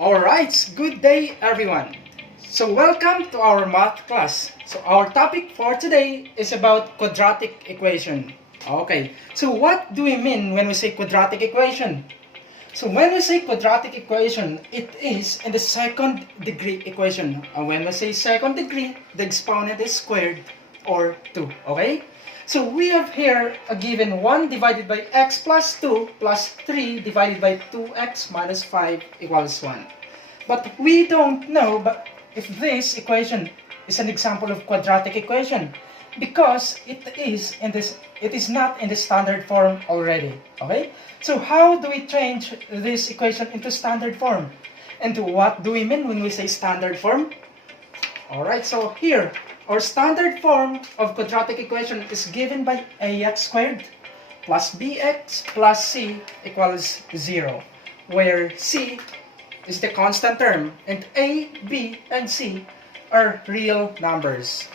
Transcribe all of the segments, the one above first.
Alright, good day everyone. So welcome to our math class. So our topic for today is about quadratic equation. Okay, so what do we mean when we say quadratic equation? So when we say quadratic equation, it is in the second degree equation. And when we say second degree, the exponent is squared or 2. Okay? So we have here a given 1 divided by x plus 2 plus 3 divided by 2x minus 5 equals 1. But we don't know if this equation is an example of quadratic equation because it is not in the standard form already. Okay? So how do we change this equation into standard form? And what do we mean when we say standard form? Alright, so here, our standard form of quadratic equation is given by ax squared plus bx plus c equals 0, where c is the constant term and a, b, and c are real numbers.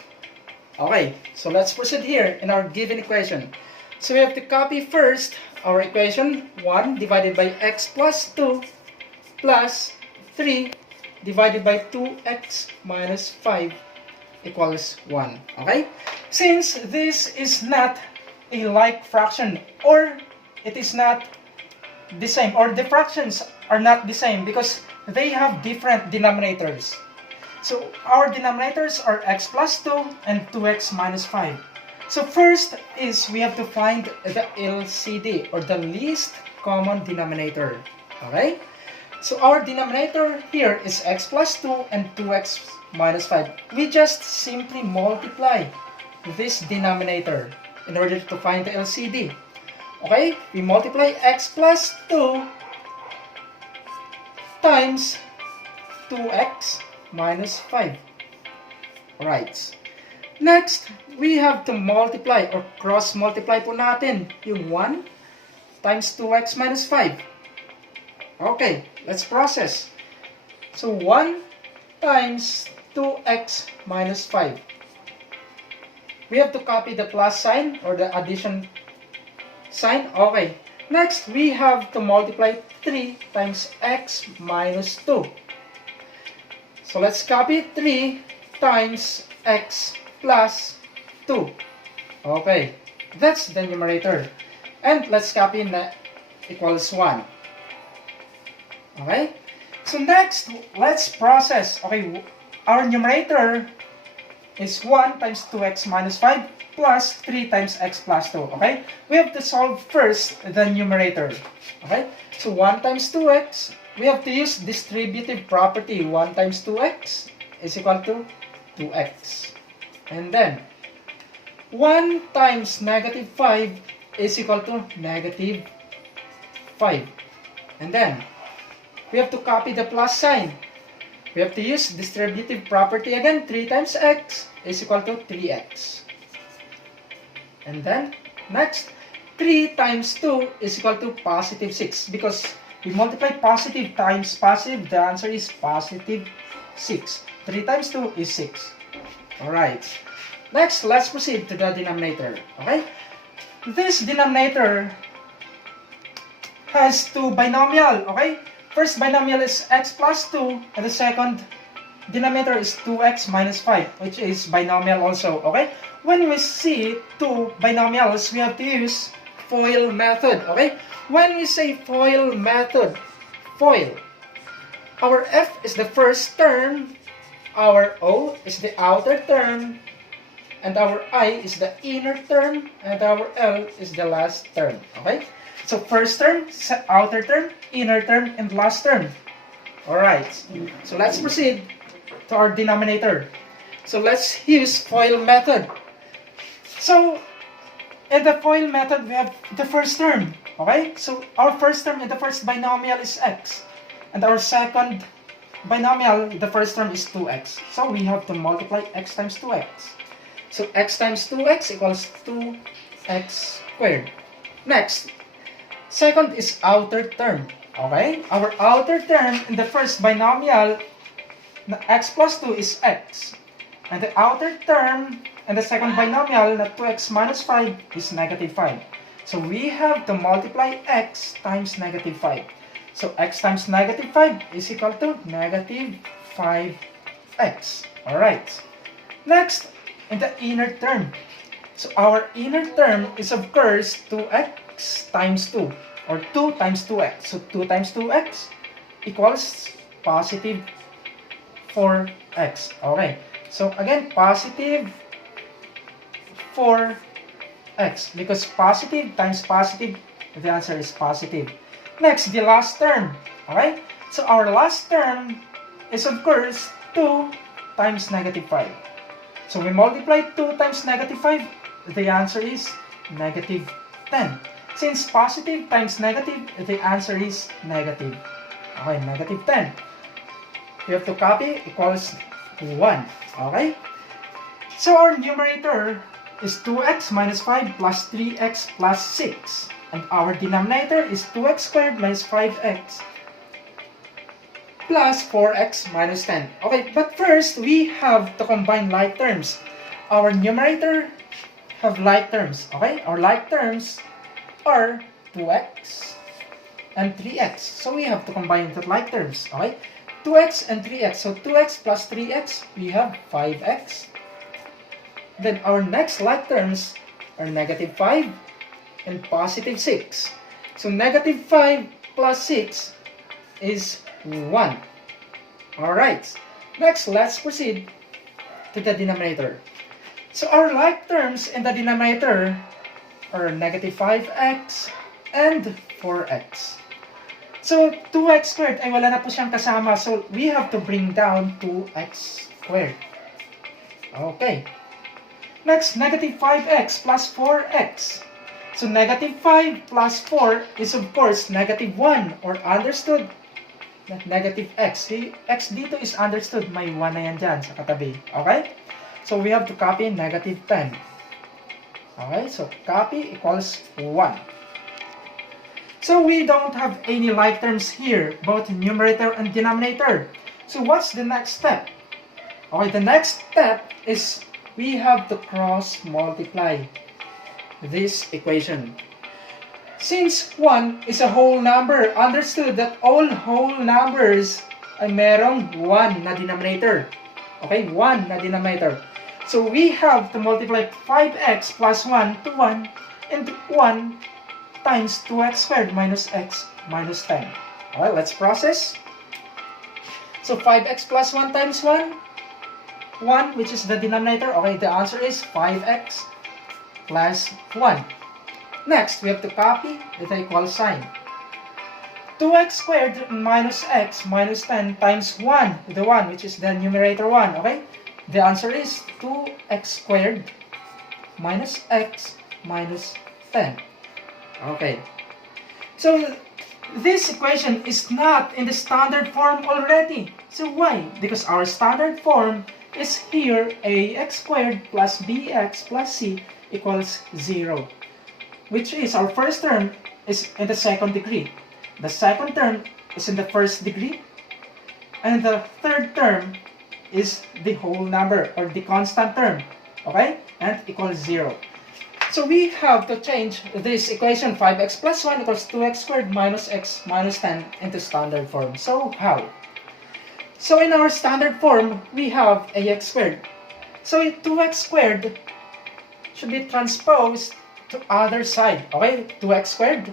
Okay, so let's proceed here in our given equation. So we have to copy first our equation 1 divided by x plus 2 plus 3 divided by 2x minus 5 equals 1. Okay? Since this is not a like fraction, or it is not the same, or the fractions are not the same because they have different denominators. So our denominators are x plus 2 and 2x minus 5. So first is we have to find the LCD, or the least common denominator. Okay? So our denominator here is x plus 2 and 2x minus 5. We just simply multiply this denominator in order to find the LCD. Okay? We multiply x plus 2 times 2x minus 5. Alright. Next, we have to multiply or cross-multiply po natin yung 1 times 2x minus 5. Okay, let's process. So 1 times 2x minus 5. We have to copy the plus sign or the addition sign. Okay. Next, we have to multiply 3 times x minus 2. So let's copy 3 times x plus 2. Okay, that's the numerator. And let's copy equals 1. Okay, so next, let's process. Okay, our numerator is 1 times 2x minus 5 plus 3 times x plus 2. Okay, we have to solve first the numerator. Okay, so 1 times 2x, we have to use distributive property. 1 times 2x is equal to 2x. And then, 1 times negative 5 is equal to negative 5. And then, we have to copy the plus sign. We have to use distributive property again. 3 times x is equal to 3x. And then, next, 3 times 2 is equal to positive 6. Because we multiply positive times positive, the answer is positive 6. 3 times 2 is 6. Alright. Next, let's proceed to the denominator. Okay? This denominator has two binomial. Okay? First binomial is x plus 2, and the second denominator is 2x minus 5, which is binomial also. Okay? When we see two binomials, we have to use FOIL method. Okay? When we say FOIL method, FOIL, our f is the first term, our o is the outer term, and our I is the inner term, and our L is the last term. Okay? So first term, outer term, inner term, and last term. Alright. So let's proceed to our denominator. So let's use FOIL method. So in the FOIL method, we have the first term. Okay? So our first term in the first binomial is x. And our second binomial, the first term is 2x. So we have to multiply x times 2x. So x times 2x equals 2x squared. Next, second is outer term. Okay? Our outer term in the first binomial, x plus 2 is x. And the outer term in the second binomial, 2x minus 5 is negative 5. So we have to multiply x times negative 5. So x times negative 5 is equal to negative 5x. Alright. Next, in the inner term. So our inner term is of course 2x times 2 or 2 times 2x. So 2 times 2x equals positive 4x. Okay. So again, positive 4x because positive times positive, the answer is positive. Next, the last term. Okay. So our last term is of course 2 times negative 5. So we multiply 2 times negative 5, the answer is negative 10. Since positive times negative, the answer is negative. Okay, negative 10. We have to copy equals 1. Okay? So our numerator is 2x minus 5 plus 3x plus 6. And our denominator is 2x squared minus 5x plus 4x minus 10. Okay, but first, we have to combine like terms. Our numerator have like terms. Okay, our like terms are 2x and 3x. So we have to combine the like terms. Okay, 2x and 3x. So 2x plus 3x, we have 5x. Then our next like terms are negative 5 and positive 6. So negative 5 plus 6 is 1. Alright, next let's proceed to the denominator. So our like terms in the denominator are negative 5x and 4x. So 2x squared ay wala na po siyang kasama. So we have to bring down 2x squared. Okay. Next, negative 5x plus 4x. So negative 5 plus 4 is of course negative 1 or understood negative x. Si x dito is understood. May 1 na yan dyan sa katabi. Okay? So we have to copy negative 10. Okay? So copy equals 1. So we don't have any like terms here, both numerator and denominator. So what's the next step? Okay, the next step is we have to cross multiply this equation. Since 1 is a whole number, understood that all whole numbers ay merong 1 na denominator. Okay, 1 na denominator. So we have to multiply 5x plus 1 to 1 into 1 times 2x squared minus x minus 10. Alright, let's process. So 5x plus 1 times 1, 1 which is the denominator. Okay, the answer is 5x plus 1. Next, we have to copy with the equal sign. 2x squared minus x minus 10 times 1, the 1 which is the numerator 1, okay? The answer is 2x squared minus x minus 10. Okay. So, this equation is not in the standard form already. So, why? Because our standard form is here ax squared plus bx plus c equals 0. Which is our first term is in the second degree. The second term is in the first degree. And the third term is the whole number or the constant term. Okay? And equals 0. So we have to change this equation 5x plus 1 equals 2x squared minus x minus 10 into standard form. So how? So in our standard form, we have ax squared. So 2x squared should be transposed to other side. Okay, 2x squared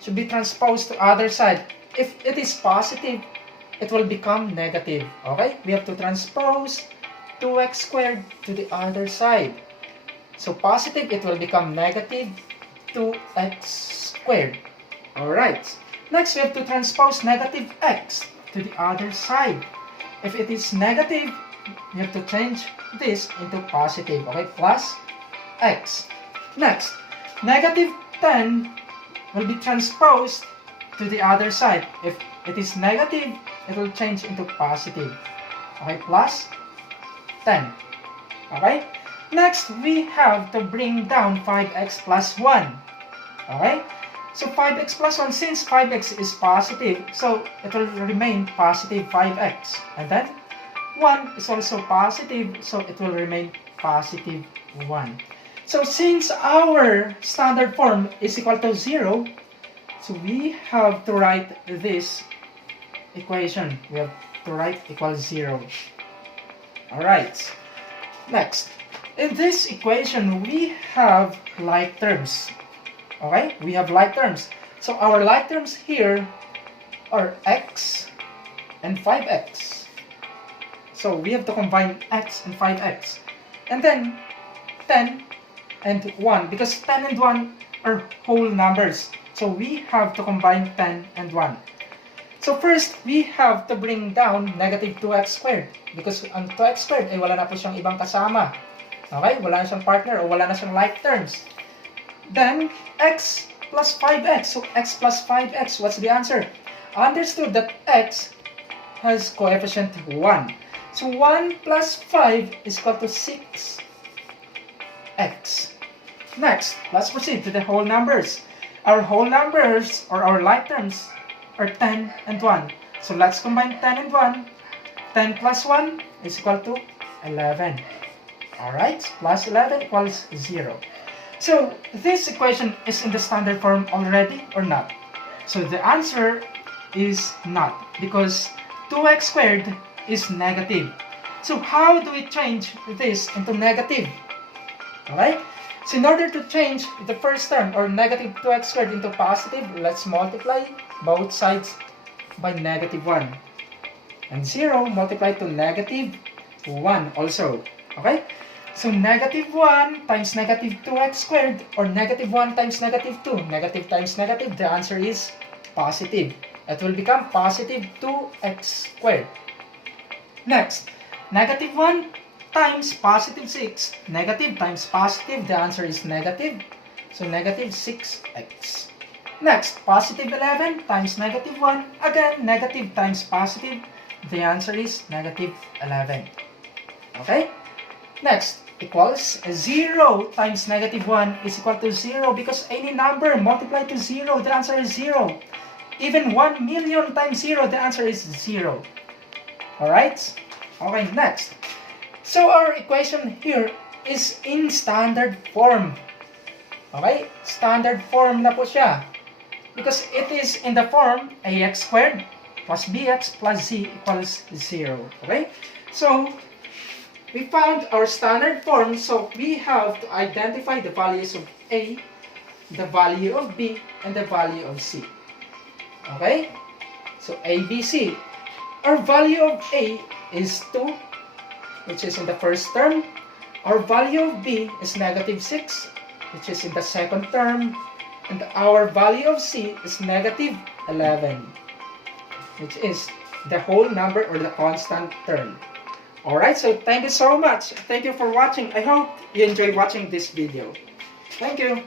should be transposed to other side. If it is positive, it will become negative. Okay, we have to transpose 2x squared to the other side. So positive, it will become negative 2x squared. Alright, next we have to transpose negative x to the other side. If it is negative, we have to change this into positive. Okay, plus x. Next, negative 10 will be transposed to the other side. If it is negative, it will change into positive. Okay, plus 10. Okay? Next, we have to bring down 5x plus 1. Okay? So 5x plus 1, since 5x is positive, so it will remain positive 5x. And then 1 is also positive, so it will remain positive 1. So since our standard form is equal to 0, So we have to write this equation. We have to write equals 0. Alright. Next. In this equation, we have like terms. Okay? We have like terms. So our like terms here are x and 5x. So we have to combine x and 5x. And then 10 and 1, because 10 and 1 are whole numbers. So we have to combine 10 and 1. So first, we have to bring down negative 2x squared. Because ang 2x squared ay wala na po siyang ibang kasama. Okay? Wala na siyang partner o wala na siyang like terms. Then, x plus 5x. So x plus 5x, what's the answer? Understood that x has coefficient 1. So 1 plus 5 is equal to 6x. Next, let's proceed to the whole numbers. Our whole numbers, or our like terms, are 10 and 1. So let's combine 10 and 1. 10 plus 1 is equal to 11. Alright, plus 11 equals 0. So this equation is in the standard form already or not? So the answer is not, because 2x squared is negative. So how do we change this into negative? Alright? So in order to change the first term, or negative 2x squared, into positive, let's multiply both sides by negative 1. And 0 multiplied to negative 1 also. Okay? So negative 1 times negative 2x squared, or negative 1 times negative 2, negative times negative, the answer is positive. It will become positive 2x squared. Next, negative 1 times positive 6, negative times positive, the answer is negative. So negative 6x. Next, positive 11 times negative 1, again negative times positive, the answer is negative 11. Okay? Next, equals 0 times negative 1 is equal to 0, because any number multiplied to 0, the answer is 0. Even 1 million times 0, the answer is 0. Alright? Okay, next. So our equation here is in standard form. Okay? Standard form na po siya. Because it is in the form ax squared plus bx plus z equals 0. Okay? So, we found our standard form, so we have to identify the values of a, the value of b, and the value of c. Okay? So, a, b, c. Our value of a is 2, which is in the first term. Our value of b is negative 6, which is in the second term. And our value of c is negative 11, which is the whole number or the constant term. Alright, so thank you so much. Thank you for watching. I hope you enjoyed watching this video. Thank you.